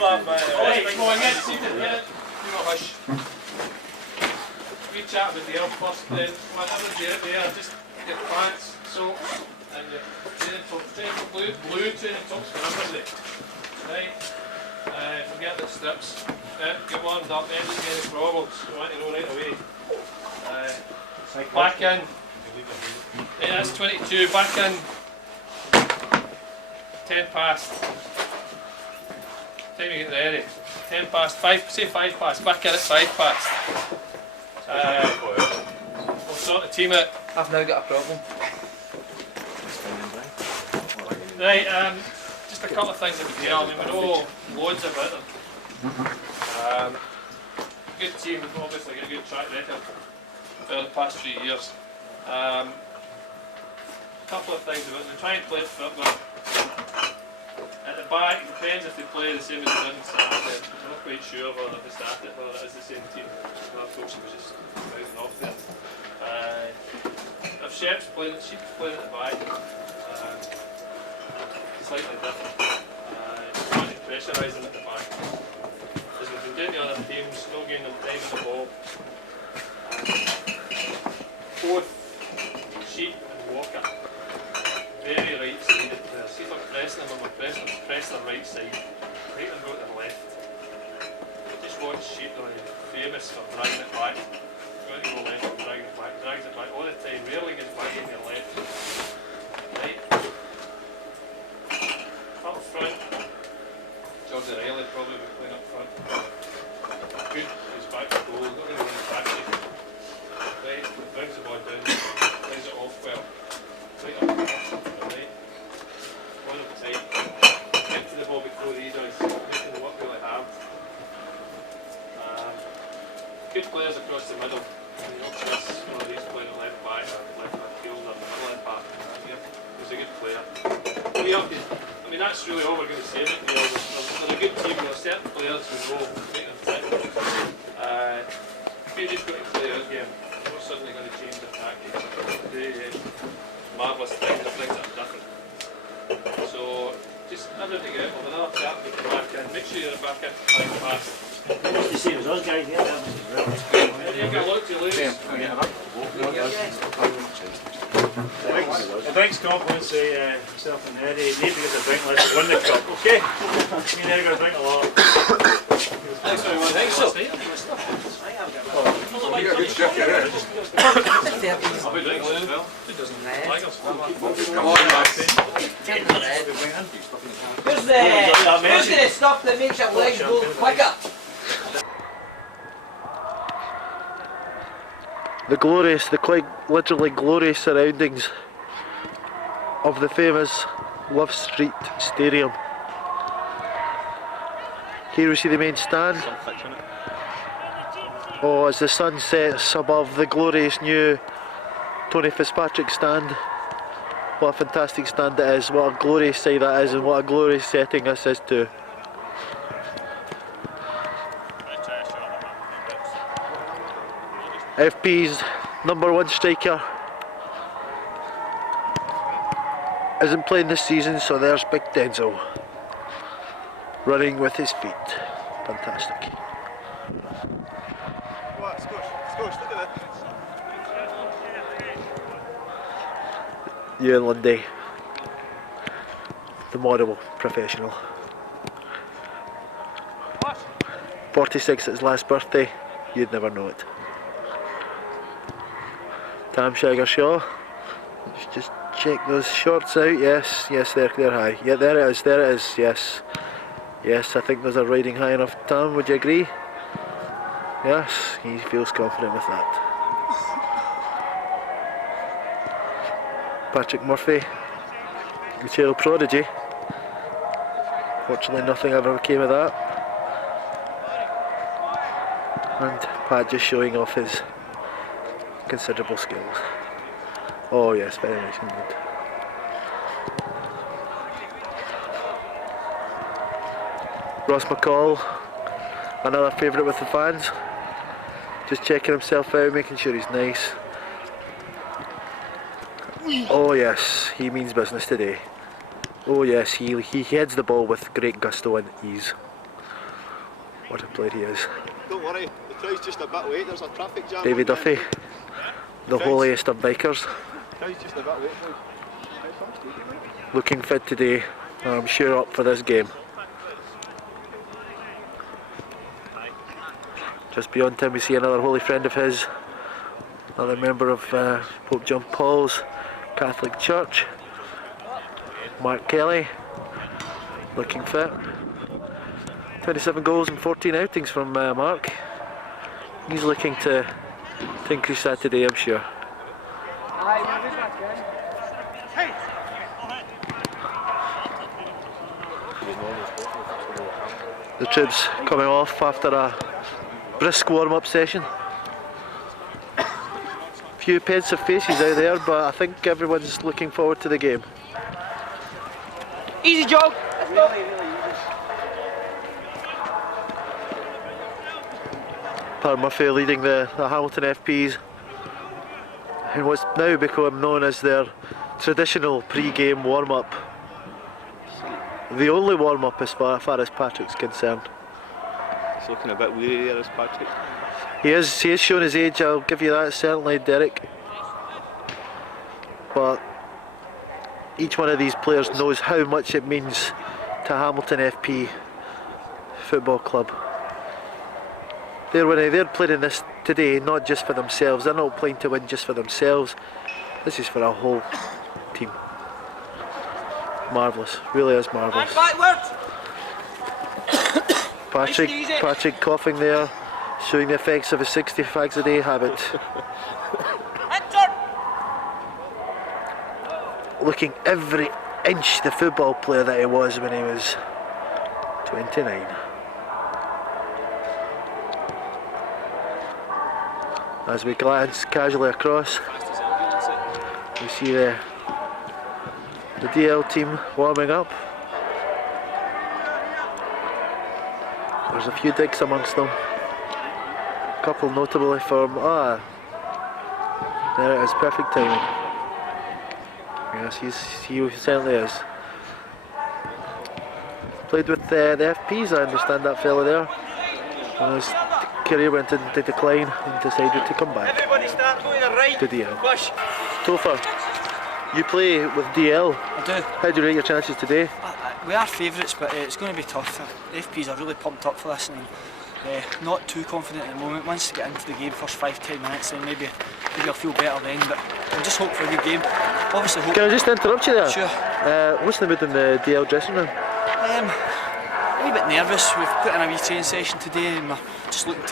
that, man. Alright, come on, get seated, get it. You know, hush. We chat with the first, then whatever you're there, just your pants, socks, and your blue training tops for everybody. Right? Forget the strips. Get warmed up, any problems, you want to know right away. Back in. Yeah, that's 22, back in. 10 past. Time you get ready. 10 past, 5, say 5 past, back in at 5 past. We'll sort the team out. I've now got a problem. Right, just a couple of things that we tell. I mean, we know loads about them. Good team, obviously got a good track record for the past 3 years. A couple of things about them. They try and play football. At the back, it depends if they play the same as they did on Saturday. I'm not quite sure whether they started or it is the same team. Our coach was just mouthing off there. If Shep's playing at the back, slightly different. Trying to pressurise them at the back. As we've been doing the other teams, no getting them time on the ball. Both Sheep and Walker, very right-sided players. See if I'm pressing them, when we're press their right side, right and go to their left. Just watch Sheep, they're famous for dragging it back. Going to go left and dragging it back, drags it back all the time, rarely gets back in your left. Right. Up front, George Riley probably be playing up front. Good, he's back to goal, not really running back. Right, brings the ball down, plays it off well. Right up, right. One of the time. Get to the ball before he does, making the work really hard. Good players across the middle. You know, one of these playing at left back or left midfield or middle left back. He's a good player. I mean, that's really all we're going to say about Neil. They're a good team. There are certain players who know make them fit. If you just got to play our game, we're certainly going to change the tactics. Do marvellous things that are different. So, just everybody get out with another chat with the back in. Make sure you're back in 5 past. It's the same as us guys here. You've got a lot to lose. The drinks compliments myself and Eddie. You need to get a drink unless you win the cup, okay? You never got to drink a lot. Thanks very much. Thanks so. You're a good chef, yeah. I'll be drinking as well. Who doesn't like us? Come on, Max. Who's the stuff that makes your legs go quicker? The glorious, the quite literally glorious surroundings of the famous Love Street Stadium. Here we see the main stand. Oh, as the sun sets above the glorious new Tony Fitzpatrick stand. What a fantastic stand it is, what a glorious sight that is, and what a glorious setting this is too. FP's #1 striker isn't playing this season, so there's big Dalziel running with his feet. Fantastic. Ewan Lundy, the model professional. 46 at his last birthday, you'd never know it. Tam Shagger Shaw, let's just check those shorts out. Yes, they're high. Yeah, there it is, yes. Yes, I think those are riding high enough. Tam, would you agree? Yes, he feels confident with that. Patrick Murphy, the child prodigy. Fortunately nothing ever came of that. And Pat just showing off his considerable skills. Oh yes, very nice indeed. Ross McCall, another favourite with the fans. Just checking himself out, making sure he's nice. Oh yes, he means business today. Oh yes, he heads the ball with great gusto and ease. What a player he is. Don't worry, the crowd's just a bit late, there's a traffic jam. Davy Duffy, the holiest of bikers. Crowd's just a bit late, boys. Looking fit today, I'm sure up for this game. Just beyond him we see another holy friend of his, another member of Pope John Paul's Catholic Church, Mark Kelly, looking fit. 27 goals and 14 outings from Mark. He's looking to increase that today, I'm sure. The troops coming off after a brisk warm-up session. Few pensive faces out there, but I think everyone's looking forward to the game. Easy jog. Let's go. Pat Murphy leading the Hamilton FPs in what's now become known as their traditional pre-game warm-up. The only warm-up as far as Patrick's concerned. He's looking a bit weary there, is Patrick. He has shown his age, I'll give you that, certainly, Derek. But each one of these players knows how much it means to Hamilton FP Football Club. They're playing this today not just for themselves, they're not playing to win just for themselves, this is for a whole team. Marvellous, really is marvellous. Patrick coughing there, showing the effects of his 60 fags a day habit. Looking every inch the football player that he was when he was 29. As we glance casually across, we see the DL team warming up. There's a few digs amongst them. A couple notably from, there it is, perfect timing. Yes, he certainly is. Played with the FPs, I understand that fella there. And his career went into decline and decided to come back to DL. Topher, you play with DL. I do. How do you rate your chances today? We are favourites, but it's going to be tough. The FPs are really pumped up for this, and not too confident at the moment. Once they get into the game, first 5-10 minutes, then maybe I'll feel better then. But I just hope for a good game. Obviously, hope. Can I just interrupt you there? Sure. What's the mood in the DL dressing room? A wee bit nervous. We've put in a wee training session today, and we're just looking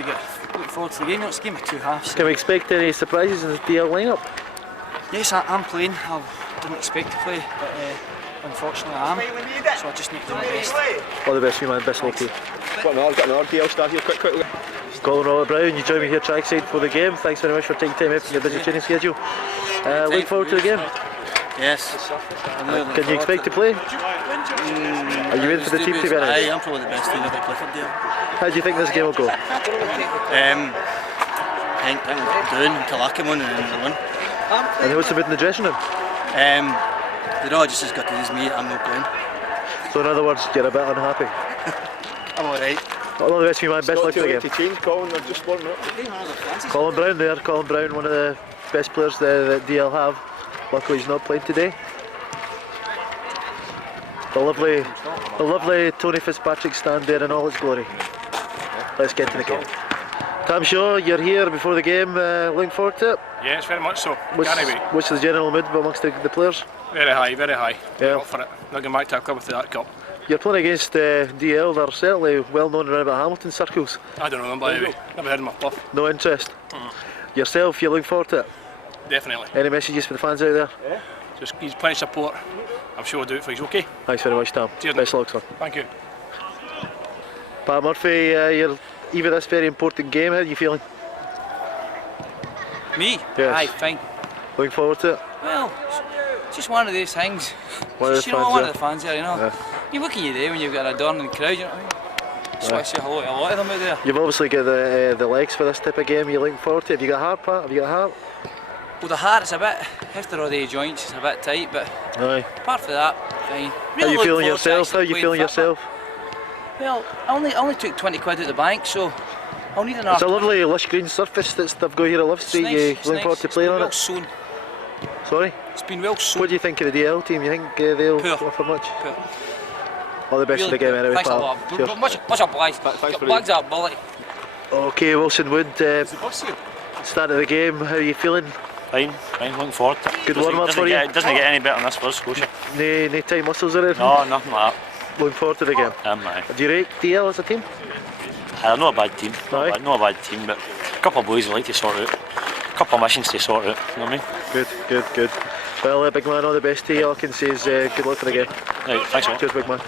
forward to the game. It's a game of two halves. Can we expect any surprises in the DL lineup? Yes, I'm playing. I didn't expect to play, but unfortunately I am. So I just need to do my best. All the best for you, man. Best luck to you. Got another DL star here, quickly. Colin Robert Brown, you join me here trackside for the game. Thanks very much for taking time out from your busy training schedule. Look forward to the game. Yes. Can you expect to play? Are you in for the team to be honest? I'm probably the best team ever Clifford there. How do you think this game will go? I think doing Kalakimon and then the win. And what's the bit in the dressing room? They're all just as good as me, I'm not playing. So in other words, you're a bit unhappy. I'm alright. All the best for you, man. Best luck for the game. To change, Colin, they're just warming up. Colin Brown there. Colin Brown, one of the best players that DL have. Luckily he's not playing today. The lovely Tony Fitzpatrick stand there in all its glory. Let's get to the game. Tam Shaw, you're here before the game, looking forward to it? Yes, very much so. What's the general mood amongst the players? Very high, very high. Yeah. Up for it. Not going back to a club with that cup. You're playing against DL, they're certainly well known around about Hamilton circles. I don't know them, by the way. Never heard of them off. No interest? Yourself, you're looking forward to it? Definitely. Any messages for the fans out there? Yeah. Just he's plenty of support. I'm sure he'll do it for you, okay? Thanks very much, Tam. Cheers. Best of luck, sir. Thank you. Pat Murphy, you're even this very important game, how are you feeling? Me? Yes. Aye, fine. Looking forward to it? Well, it's just one of these things. One of the fans one there. of the fans there, you know. Yeah. What can you do when you've got an adorning crowd, you know what I mean? Just want to say hello to a lot of them out there. You've obviously got the legs for this type of game you're looking forward to. Have you got a heart, Pat? Have you got a heart? Well, the heart's a bit, after all the joints, it's a bit tight, but Aye. apart from that, fine. How are you feeling yourself? How are you feeling yourself? Well, I only took 20 quid at the bank, so I'll need another. It's a lovely lush green surface that's they've got here at Love Street. You looking forward to playing on well it? Sewn. Sorry? It's been well sewn. What do you think of the DL team? You think they'll Poor. offer much? Poor. All the best Really for the game poor. anyway, Thanks a pal. lot. Cheers. Much obliged. Thanks Got for bags up, bullet. Okay, Wilson Wood, start of the game, how are you feeling? Fine, looking forward to it. Good warm-up for you? It doesn't get any better than this for Scotia. No tight muscles or anything? No, nothing like that. Looking forward to the game? Aye. Do you rate DL as a team? They're not a bad team, Aye. not a bad team, but a couple of boys we like to sort out. A couple of missions to sort out, you know what I mean? Good. Well, big man, all the best to you. All I can say is good luck for the game. Right, thanks a lot. Cheers, big man.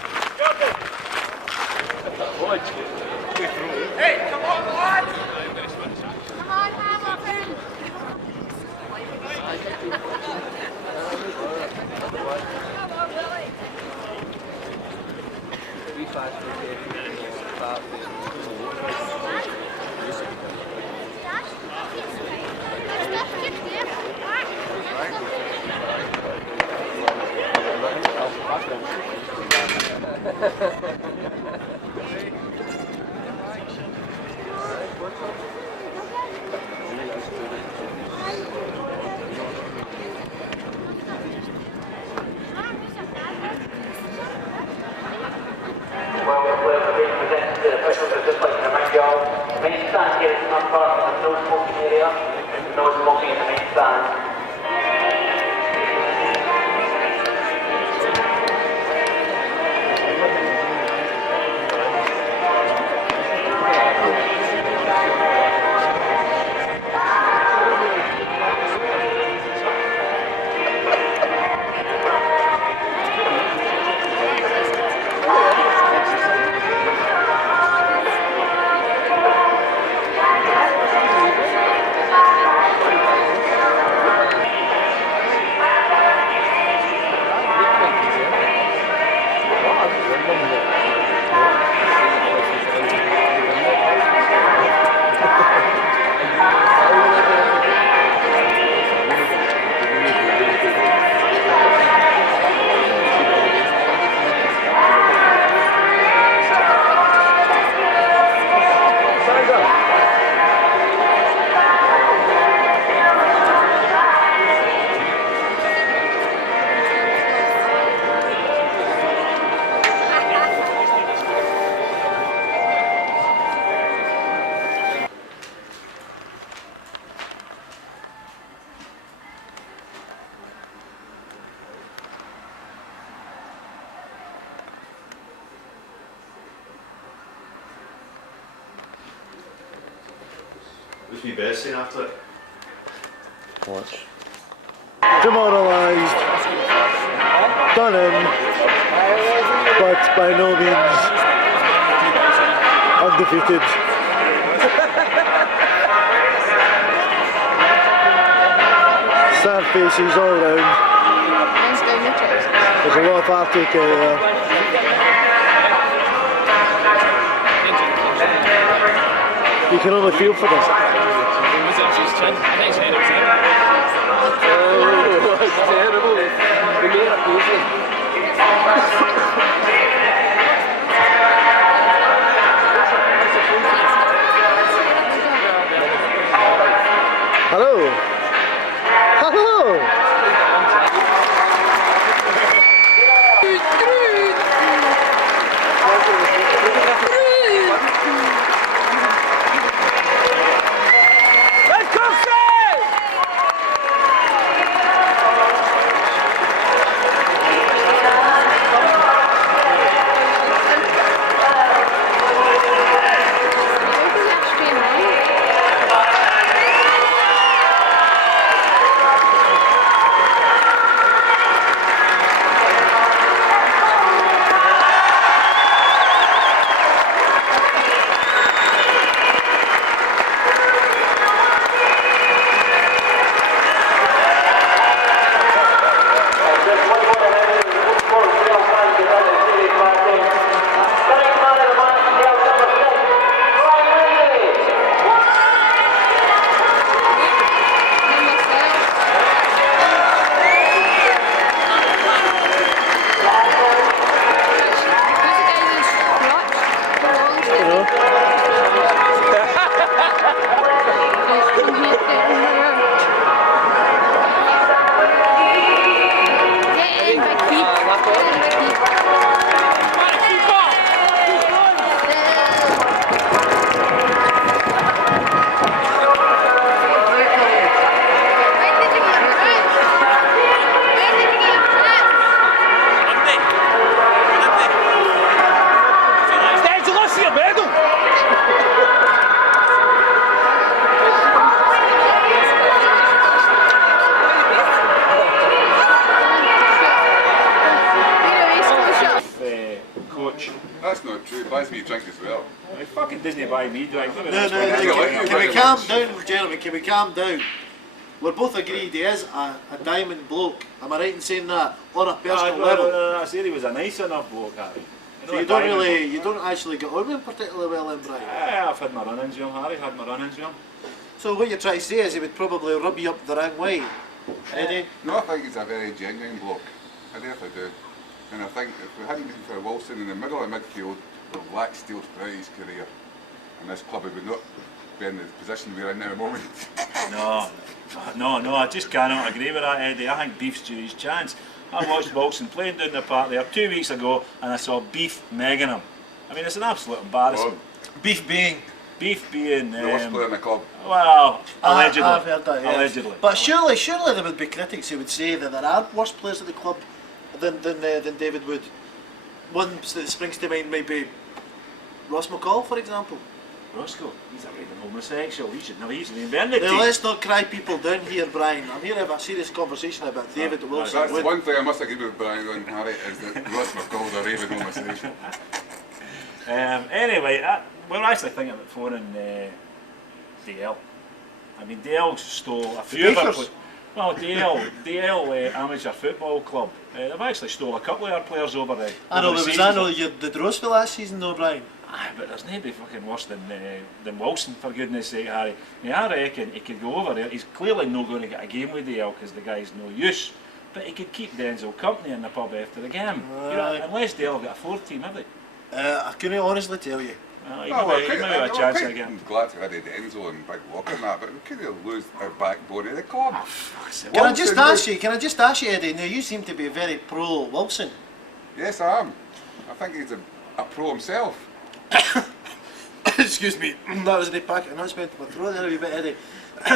Main stand here is not far from the no smoking area. No smoking in the main stand. What's my best scene after it? Watch. Demoralised, done in, but by no means undefeated. Sad faces all round. There's a lot of heartache out there. You can only feel for them. Hello. Hello. That's not true. He buys me a drink as well. He fucking doesn't buy me drink. No, can we calm down, gentlemen? Can we calm down? We're both agreed he is a diamond bloke. Am I right in saying that? On a personal level. No, I said he was a nice enough bloke, Harry. So you don't actually get on with him particularly well, then, Brian? Yeah, I've had my run-ins with him, Harry. Had my run-ins with him. So what you're trying to say is he would probably rub you up the wrong way, Eddie? No, I think he's a very genuine bloke. I definitely do. And I think if we hadn't been for Wilson in the middle of midfield, we've lacked steel throughout his career. And this club would not be in the position we're in at the moment. No, I just cannot agree with that, Eddie. I think Beef's due his chance. I watched Wilson playing down the park there 2 weeks ago and I saw Beef megging him. I mean, it's an absolute embarrassment. Beef being? Beef being... the worst player in the club. Well, allegedly. I've heard that, yes. Allegedly. But surely there would be critics who would say that there are worse players at the club than David Wood. One that springs to mind might be Ross McCall, for example. Roscoe, he's a raving homosexual. He should never easily invent it. Now let's not cry people down here, Brian. I'm here to have a serious conversation about David Wilson. That's one thing I must agree with Brian on, Harry, is that Ross McCall's a raving homosexual. Anyway, we're actually thinking about phoning DL. I mean, DL stole a few of our... Well, DL Amateur Football Club. They've actually stole a couple of our players over there. I know, the draws for last season though, Brian. Aye, but there's nobody fucking worse than Wilson, for goodness sake, Harry. Now, I reckon he could go over there. He's clearly not going to get a game with DL because the guy's no use. But he could keep Dalziel company in the pub after the game. You know, unless DL have got a fourth team, have they? I couldn't honestly tell you. He might have a chance again. I'm glad to have had Denzel and Big Walker and that, but we couldn't lose our backbone of the club. Can I just ask you, Eddie, now you seem to be very pro Wilson. Yes, I am. I think he's a pro himself. Excuse me, that was the packet and I spent my throat there a wee bit, Eddie,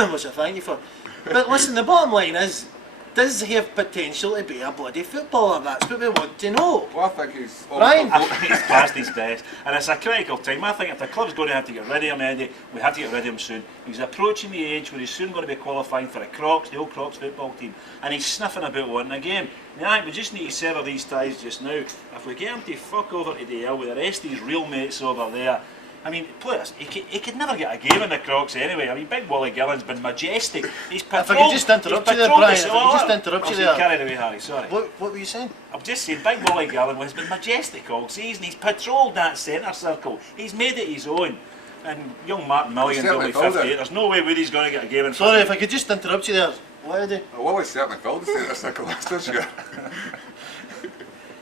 which I thank you for. But listen, the bottom line is, does he have potential to be a bloody footballer? That's what we want to know. Well, I think he's... Brian? I think he's past his best, and it's a critical time. I think if the club's going to have to get rid of him, Eddie, we have to get rid of him soon. He's approaching the age where he's soon going to be qualifying for the old Crocs football team, and he's sniffing about wanting a game. Now, I think we just need to sever these ties just now. If we get him to fuck over to DL with the rest of his real mates over there, I mean, players, he could never get a game in the Crocs anyway. I mean, Big Wally Gillen's been majestic. He's patrolled... If I could just interrupt you there, Brian, if I could just interrupt you there. Carried away, Harry, sorry. What were you saying? I'm just saying, Big Wally Gillen has been majestic all season. He's patrolled that centre circle. He's made it his own. And young Martin Million's only 58. There's no way Woody's going to get a game in front. Sorry, if I could just interrupt you there. What did he? Well, Wally certainly filled the centre circle last year.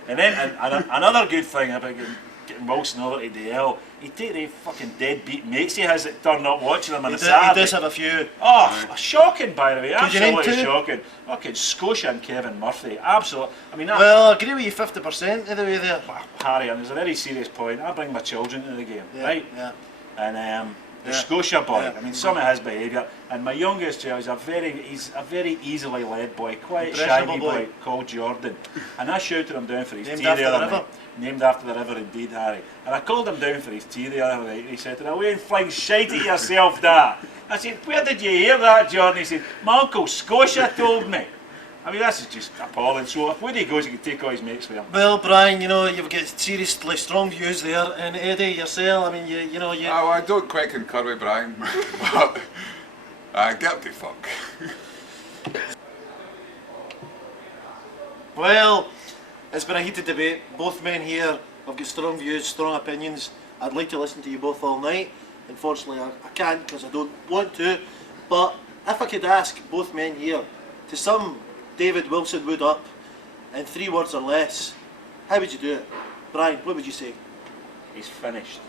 And then another good thing about getting Wilson over to DL, he'd take the fucking deadbeat mates he has that turn up watching him on a Saturday. He does have a few. Oh, shocking by the way, Could you name absolutely two? Shocking. Fucking Scotia and Kevin Murphy, absolutely. I mean, well, I agree with you 50% of the way there. Harry, and there's a very serious point. I bring my children to the game, right? Yeah. And the Scotia boy, I mean, some of his behaviour, and my youngest child he's a very easily led boy, quite shy boy called Jordan, and I shouted him down for his tea the other night. Named after the river indeed, Harry. And I called him down for his tea the other night, and he said, "Away and fling shite at yourself, Dad." I said, "Where did you hear that, Jordan?" He said, "My uncle Scotia told me." I mean, this is just appalling. So if Woody goes, he can take all his mates with him. Well, Brian, you know, you've got seriously strong views there, and Eddie, yourself, I mean, you know... Oh, I don't quite concur with Brian, but get him to fuck. Well, it's been a heated debate. Both men here have got strong views, strong opinions. I'd like to listen to you both all night. Unfortunately, I can't because I don't want to. But if I could ask both men here to sum David Wilson Wood up in 3 words or less, how would you do it? Brian, what would you say? He's finished.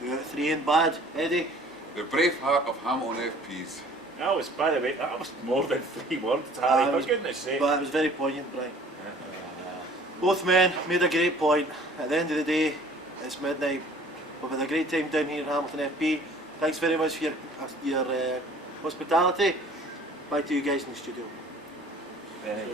2 out of 3 ain't bad. Eddie? The brave heart of Hamilton FPs. That was, by the way, that was more than 3 words, Harry, for goodness sake. But it was very poignant, Brian. Both men made a great point. At the end of the day, it's midnight. We've had a great time down here at Hamilton FP. Thanks very much for your hospitality. Back to you guys in the studio. Then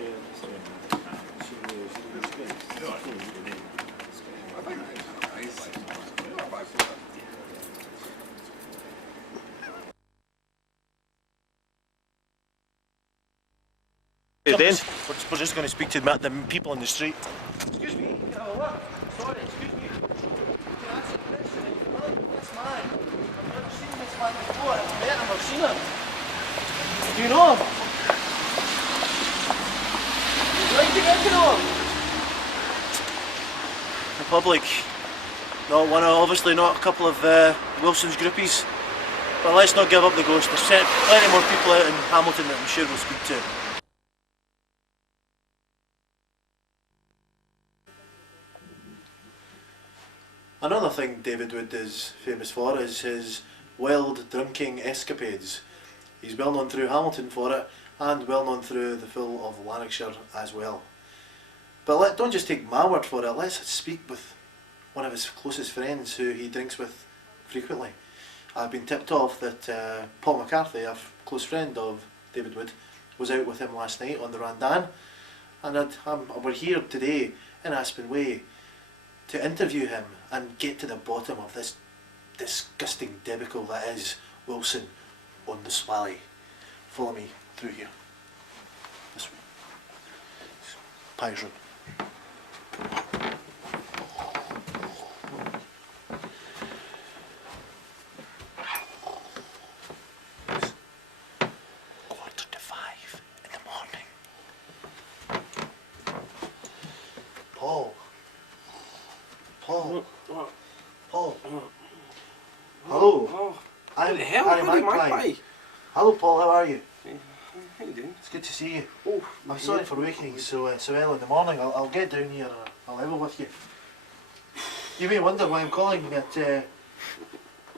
we're just going to speak to the people in the street. Excuse me, Sorry, excuse me. Can I ask a question? Are you familiar with this man? I've never seen this man before. I've met him, I've seen him. Do you know him? Would you like to get to know him? The public. Not one of, obviously not a couple of Wilson's groupies. But let's not give up the ghost. There's plenty more people out in Hamilton that I'm sure we'll speak to. Another thing David Wood is famous for is his wild drinking escapades. He's well known through Hamilton for it, and well known through the full of Lanarkshire as well. But don't just take my word for it, let's speak with one of his closest friends who he drinks with frequently. I've been tipped off that Paul McCarthy, a close friend of David Wood, was out with him last night on the Randan, and we're here today in Aspen Way to interview him and get to the bottom of this disgusting debacle that is Wilson on the Swally. Follow me through here. This way. Pie's room. It's 4:45 in the morning. Paul. Paul. Paul. Hello. Oh, I'm what the hell? Harry Howdy, Magpie. Magpie. Hello Paul, how are you? How you doing? It's good to see you. Oh, I'm sorry for waking you so early in the morning. I'll get down here and I'll level with you. You may wonder why I'm calling at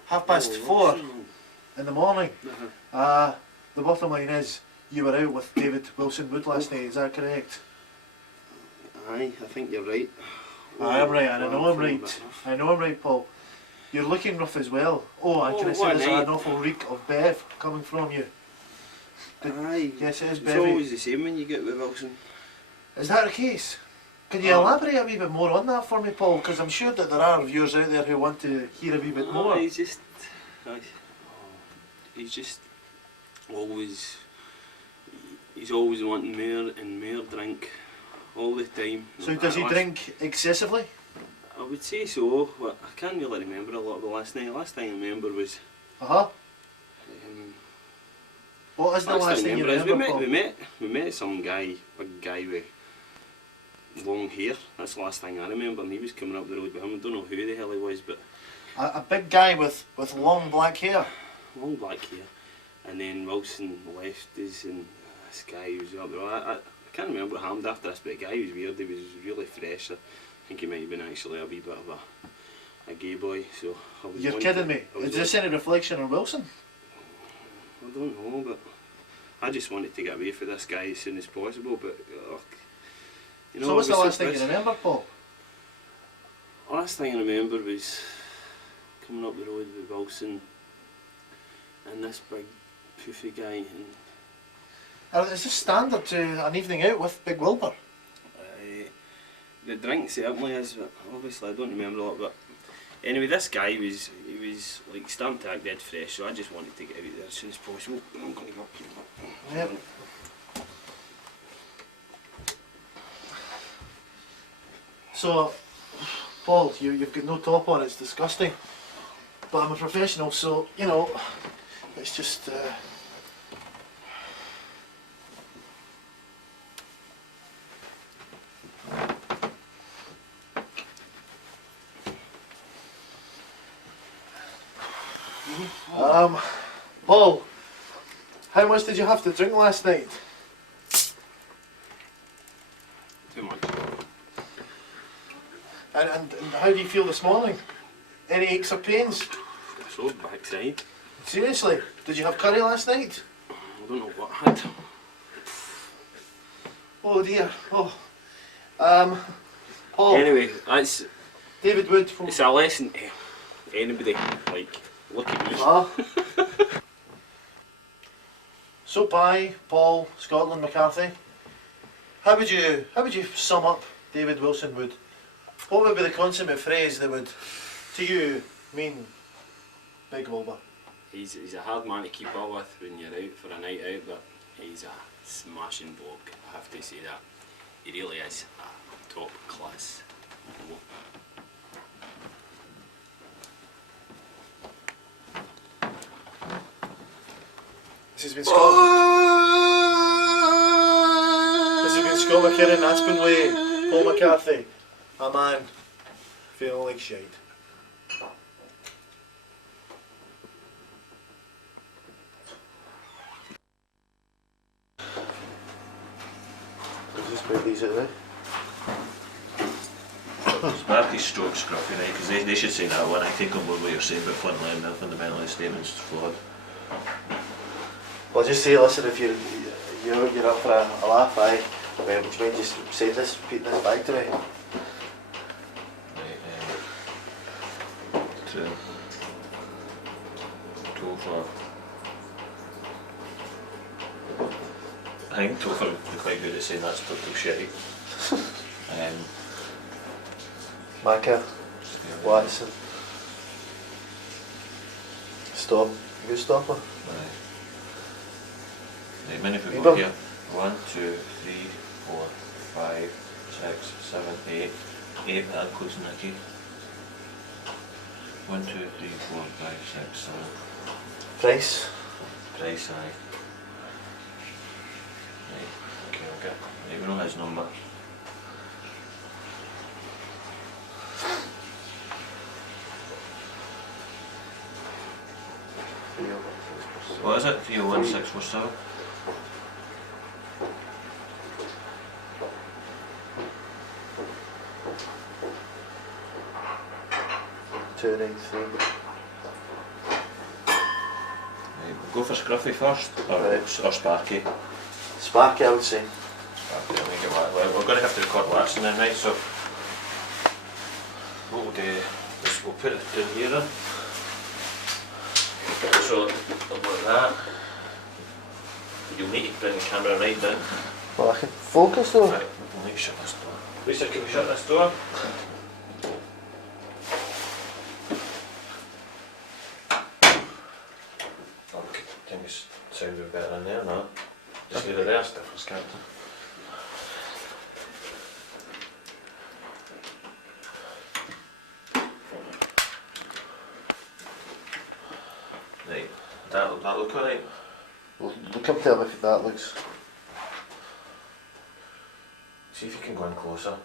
4:30 in the morning. The bottom line is, you were out with David Wilson Wood last night, is that correct? Aye, I think you're right. I am right, and I know I'm right. I know I'm right, Paul. You're looking rough as well. Oh, and can I say there's an awful reek of Bev coming from you? Aye. Yes, it is It's Bevy. always the same when you get with Wilson. Is that the case? Can you elaborate a wee bit more on that for me, Paul? Because I'm sure that there are viewers out there who want to hear a wee bit more. He's just always, he's always wanting more and more drink all the time. So does he drink excessively? I would say so, but I can't really remember a lot of the last night. Last thing I remember was... What is the last thing you remember, Paul? We met some guy, big guy with long hair. That's the last thing I remember, and he was coming up the road with him. I don't know who the hell he was, but... A big guy with long black hair? Long black hair. And then Wilson left us, and this guy was up the road. I can't remember what happened after this, but the guy was weird. He was really fresh. I think he might have been actually a wee bit of a gay boy. So I was You're kidding me? Is this any reflection on Wilson? I don't know, but I just wanted to get away from this guy as soon as possible. But you know, so what's the last thing you remember, Paul? Last thing I remember was coming up the road with Wilson and this big poofy guy. And is this standard to an evening out with Big Wilbur? The drink certainly is, but obviously I don't remember a lot. But anyway, this guy was like starting to act dead fresh, so I just wanted to get out there as soon as possible. I'm going to go up here. Yep. So, Paul, you've got no top on, it's disgusting. But I'm a professional, so, you know, it's just... Paul, how much did you have to drink last night? Too much. And how do you feel this morning? Any aches or pains? So backside. Seriously? Did you have curry last night? I don't know what I had. Oh dear. Oh. Paul. Anyway, that's David Wood from... It's a lesson to anybody. Like, look at me. So Pie, Paul, Scotland, McCarthy. How would you sum up David Wilson Wood? What would be the consummate phrase that would, to you, mean Big Wilbur? He's a hard man to keep up with when you're out for a night out, but he's a smashing bloke, I have to say that. He really is a top class bloke. This has been Scott. This has been Scott McKinnon. That's been Wayne. Paul McCarthy. A man feeling like shite. Just break these out of the way. It's Magpie's stroke scruffy, right? Because they should say that one. I take on board what you're saying about fundamentally statements flawed. Well, just say, listen, if you're up for a laugh, aye. Would you mind just saying this, repeating this back to me? Right, Topher. I think Topher would be quite good at saying that's total shit. Macca, Watson, Stop, you stopper. Right, many people here. 1, 2, 3, 4, 5, 6, 7, 8. 8, that includes Nicky. 1, 2, 3, 4, 5, 6, 7. Price? Price, aye. Right, okay, I'll get. Right, we know his number. What is it? 301647? Right, we'll go for Scruffy first, or Sparky? Sparky, I would say. Sparky, I think we're going to have to record Watson then, right? So, what we'll do is we'll put it down here then. So, like that. You'll need to bring the camera right down. Well, I can focus though. Right, we'll need to shut this door. Lisa, can we shut this door? I think it sounds a bit better in there now. Just leave it there, Stiffers, Captain. Right, that look alright? Well, look up there if that looks. See if you can go in closer.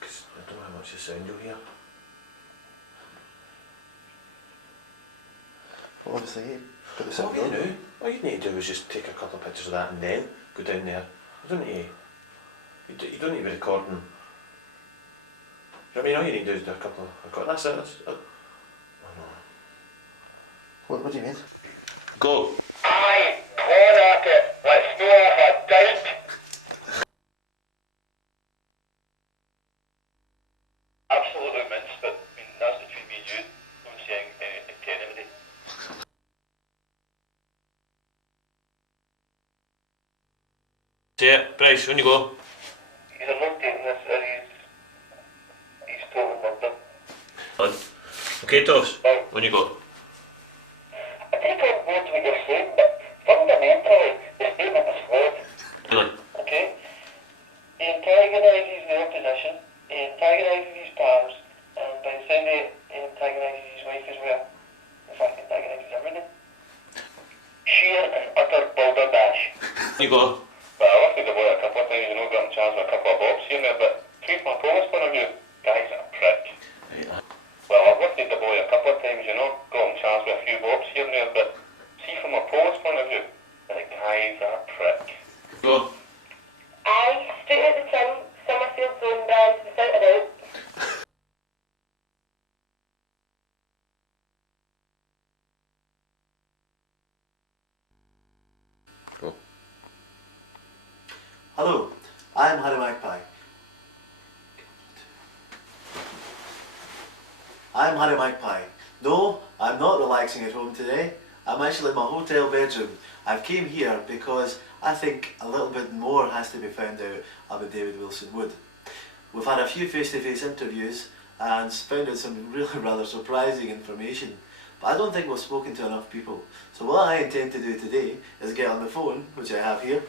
Because I don't know how much sound you'll hear. Well, obviously, put this What up you do? All you need to do is just take a couple of pictures of that and then go down there. You don't need to. You don't need to be recording. I mean, all you need to do is do a couple of. That's it. That's it. Oh no. What do you mean? Go. Aye, on at it. Let's no have a doubt. Absolutely mince, but I mean, that's between me and you. I'm saying anything to anybody. Say it, Bryce, when you go. He's not taking this, he's total murder. Okay, Toss, when you go. I take on board what you're saying, but fundamentally, the statement is flawed. Really? Okay? He antagonises the opposition, he antagonises his pals, and by the same way, he antagonises his wife as well. In fact, he antagonises everything. Sheer and utter balderdash. When you go. Well, I lifted the boy a couple of times, you know, got him charged with a couple of bobs here and there, but from my opponent's point of view, guy's a prick. Well, I've lifted the boy a couple of times, you know, got him charged with a few bobs here and there, but see from my opponent's point of view, the guy's a prick. Go. Aye, straight at the chin, Summerfield zone down to the centre out. Go. Hello, I'm Harry Magpie. I'm Harry Magpie. No, I'm not relaxing at home today. I'm actually in my hotel bedroom. I've came here because I think a little bit more has to be found out about David Wilson-Wood. We've had a few face-to-face interviews and found out some really rather surprising information. But I don't think we've spoken to enough people. So what I intend to do today is get on the phone, which I have here,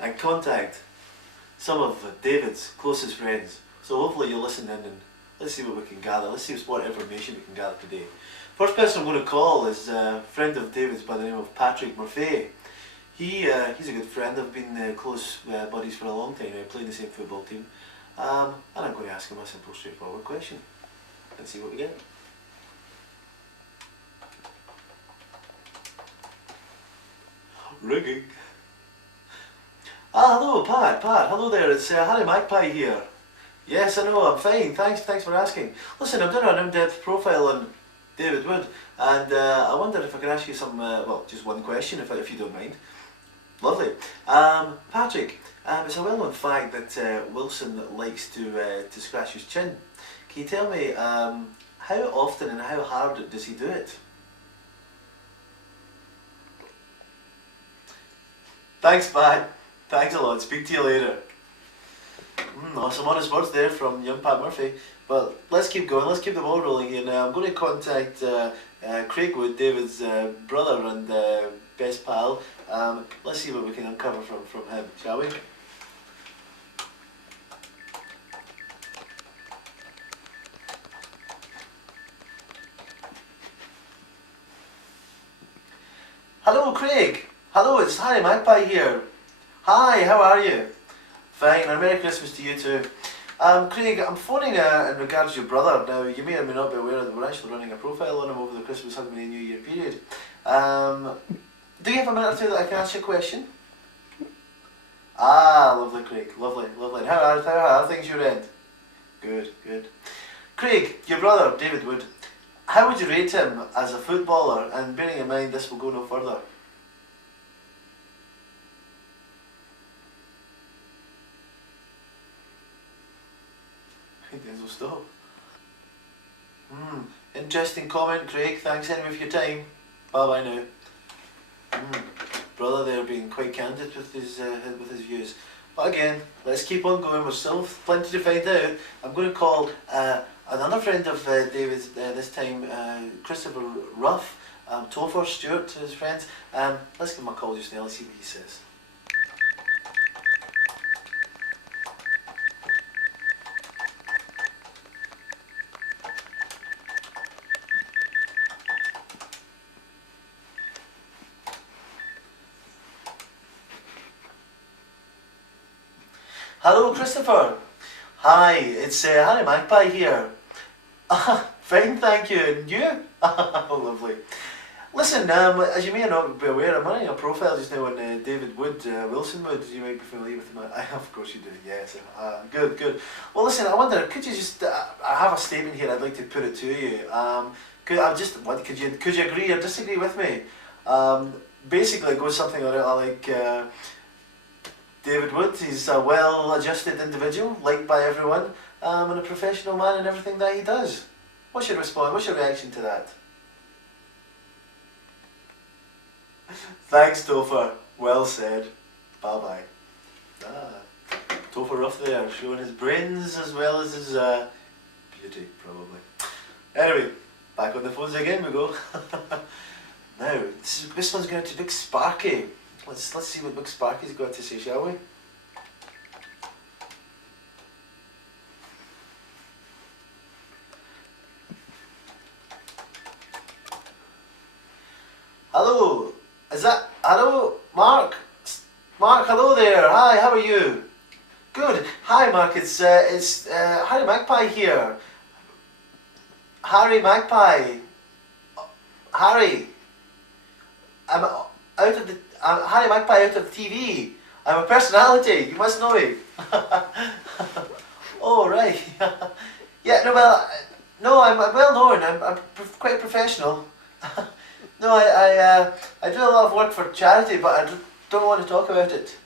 and contact some of David's closest friends. So hopefully you'll listen in and let's see what we can gather. Let's see what information we can gather today. First person I'm going to call is a friend of David's by the name of Patrick Murphy. He's a good friend. I've been close buddies for a long time now, playing the same football team. And I'm going to ask him a simple, straightforward question and see what we get. Ringing. Ah, hello, Pat. Hello there. It's Harry Magpie here. Yes, I know. I'm fine. Thanks for asking. Listen, I've done an in-depth profile on David Wood, and I wondered if I could ask you some, well, just one question, if you don't mind. Lovely. Patrick, it's a well-known fact that Wilson likes to scratch his chin. Can you tell me how often and how hard does he do it? Thanks, Pat. Thanks a lot. Speak to you later. Some honest words there from young Pat Murphy. But let's keep going. Let's keep the ball rolling here now. I'm going to contact Craig Wood, David's brother and best pal. Let's see what we can uncover from him, shall we? Hello, Craig. Hello, it's Harry Magpie here. Hi, how are you? Fine, and Merry Christmas to you too. Craig, I'm phoning in regards to your brother. Now, you may or may not be aware that we're actually running a profile on him over the Christmas, Halloween and New Year period. Do you have a minute or two that I can ask you a question? Ah, lovely, Craig. Lovely. And how are things your end? Good. Craig, your brother, David Wood, how would you rate him as a footballer? And bearing in mind this will go no further. Will stop. Interesting comment, Craig. Thanks anyway for your time. Bye bye now. Brother there being quite candid with his views. But again, let's keep on going. We're still plenty to find out. I'm going to call another friend of David's this time, Christopher Ruff, Topher Stewart, his friends. Let's give him a call just now. Let's see what he says. Hello, Christopher. Hi, it's Harry Magpie here. Fine, thank you. And you? Oh, lovely. Listen, as you may or not be aware, I'm running a profile just now on David Wood, Wilson Wood. You might be familiar with him. Of course you do, yes. Good. Well, listen, I wonder, could you just, I have a statement here I'd like to put it to you. Could you agree or disagree with me? Basically, it goes something like, David Wood, he's a well-adjusted individual, liked by everyone, and a professional man in everything that he does. What's your response? What's your reaction to that? Thanks, Topher. Well said. Bye-bye. Topher Ruff there, showing his brains as well as his beauty, probably. Anyway, back on the phones again we go. Now, this one's going to Big Sparky. Let's see what Big Sparky's got to say, shall we? Hello, hello, Mark? Mark, hello there. Hi, how are you? Good. Hi, Mark. It's Harry Magpie here. Harry Magpie. Harry. Harry Magpie out of the TV. I'm a personality. You must know me. Oh right. Yeah. No. I'm well known. I'm quite professional. No, I do a lot of work for charity, but I don't want to talk about it.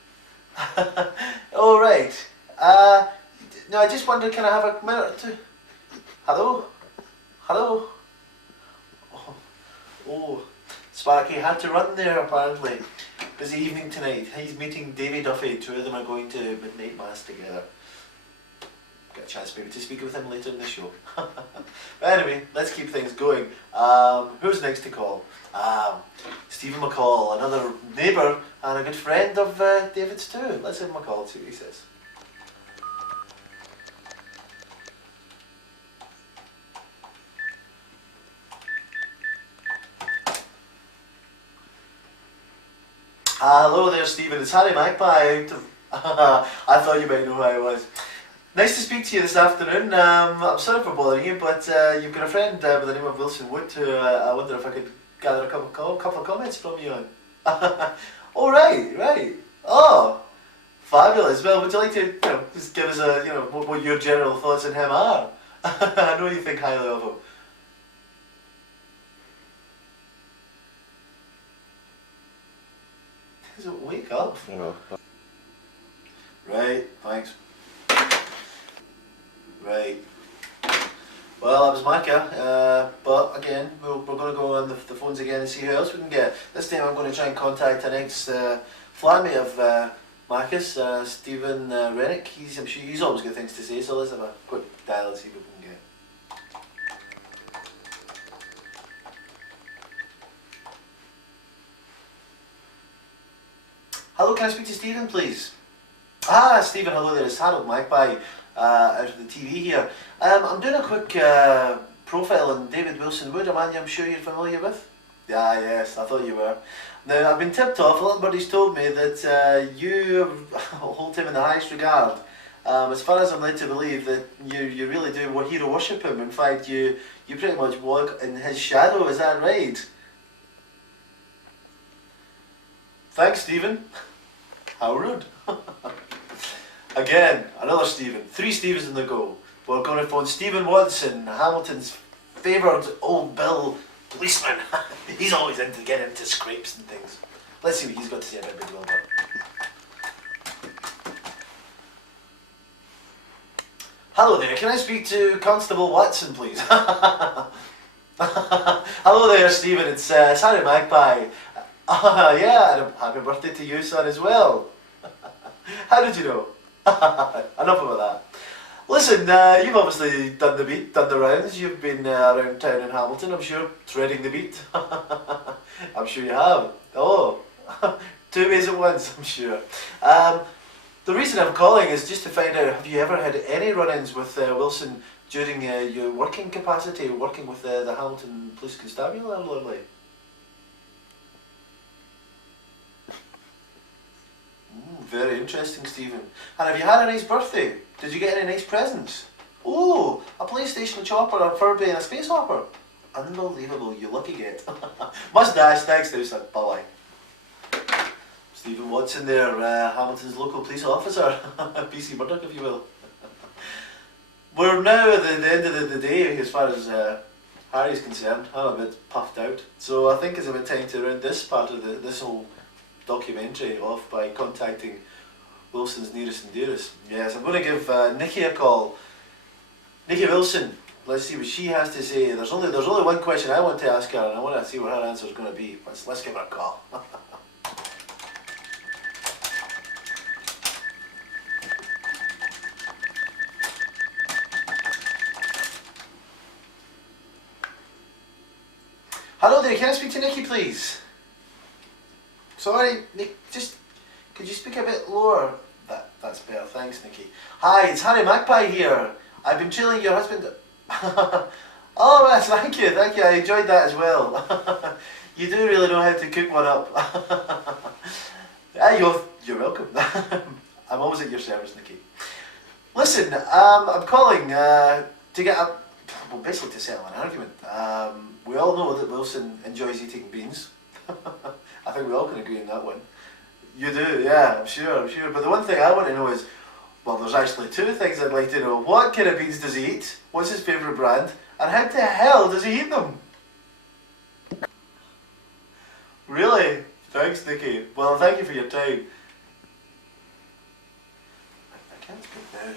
Oh right. No, I just wondered, can I have a minute or two? Hello. Oh. Sparky had to run there apparently. Busy evening tonight. He's meeting Davy Duffy. Two of them are going to midnight mass together. Got a chance maybe to speak with him later in the show. But anyway, let's keep things going. Who's next to call? Stephen McCall, another neighbour and a good friend of David's too. Let's give him a call and see what he says. Hello there, Stephen. It's Harry Magpie. I thought you might know who I was. Nice to speak to you this afternoon. I'm sorry for bothering you, but you've got a friend by the name of Wilson Wood who I wonder if I could gather a couple of comments from you on. Oh, right. Oh, fabulous. Well, would you like to just give us what your general thoughts on him are? I know you think highly of him. Wake up. Right, thanks. Right. Well, that was Micah, but again, we're going to go on the phones again and see who else we can get. This time I'm going to try and contact an ex-flatmate of Marcus, Stephen Rennick. I'm sure he's always got things to say, so let's have a quick dial and see what we can get. Hello, can I speak to Stephen, please? Ah, Stephen, hello there. It's Harold Magpie out of the TV here. I'm doing a quick profile on David Wilson Wood, a man I'm sure you're familiar with. Yeah, yes, I thought you were. Now, I've been tipped off. A little birdie's told me that you hold him in the highest regard. As far as I'm led to believe that you really do hero worship him. In fact, you pretty much walk in his shadow. Is that right? Thanks, Stephen. How rude. Again, another Stephen. 3 Stephens in the go. We're going to phone Stephen Watson, Hamilton's favoured old Bill policeman. He's always into getting into scrapes and things. Let's see what he's got to say about Big Wilbur. Hello there, can I speak to Constable Watson, please? Hello there, Stephen. It's Harry Magpie. Yeah, and a happy birthday to you, son, as well. How did you know? Enough about that. Listen, you've obviously done the beat, done the rounds. You've been around town in Hamilton, I'm sure, treading the beat. I'm sure you have. Oh, 2 ways at once, I'm sure. The reason I'm calling is just to find out, have you ever had any run-ins with Wilson during your working capacity, working with the Hamilton Police Constabulary? Very interesting, Stephen. And have you had a nice birthday? Did you get any nice presents? Oh, a PlayStation chopper, a Furby and a space hopper. Unbelievable, you lucky get. Mustache, thanks now, son. Bye-bye. Stephen Watson there, Hamilton's local police officer. PC Murdoch, if you will. We're now at the end of the day, as far as Harry's concerned. I'm a bit puffed out. So I think it's about time to round this part of this whole documentary off by contacting Wilson's nearest and dearest. Yes, I'm going to give Nikki a call. Nikki Wilson, let's see what she has to say. There's only one question I want to ask her, and I want to see what her answer is going to be. Let's give her a call. Hello there, can I speak to Nikki, please? Sorry, Nick, could you speak a bit lower? That's better, thanks, Nikki. Hi, it's Harry Magpie here. I've been trailing your husband. Oh, yes, thank you, I enjoyed that as well. You do really know how to cook one up. You're welcome. I'm always at your service, Nikki. Listen, I'm calling to get basically to settle an argument. We all know that Wilson enjoys eating beans. I think we all can agree on that one. You do, yeah, I'm sure. But the one thing I want to know is, well, there's actually 2 things I'd like to know. What kind of beans does he eat? What's his favourite brand? And how the hell does he eat them? Really? Thanks, Nikki. Well, thank you for your time. I can't speak now.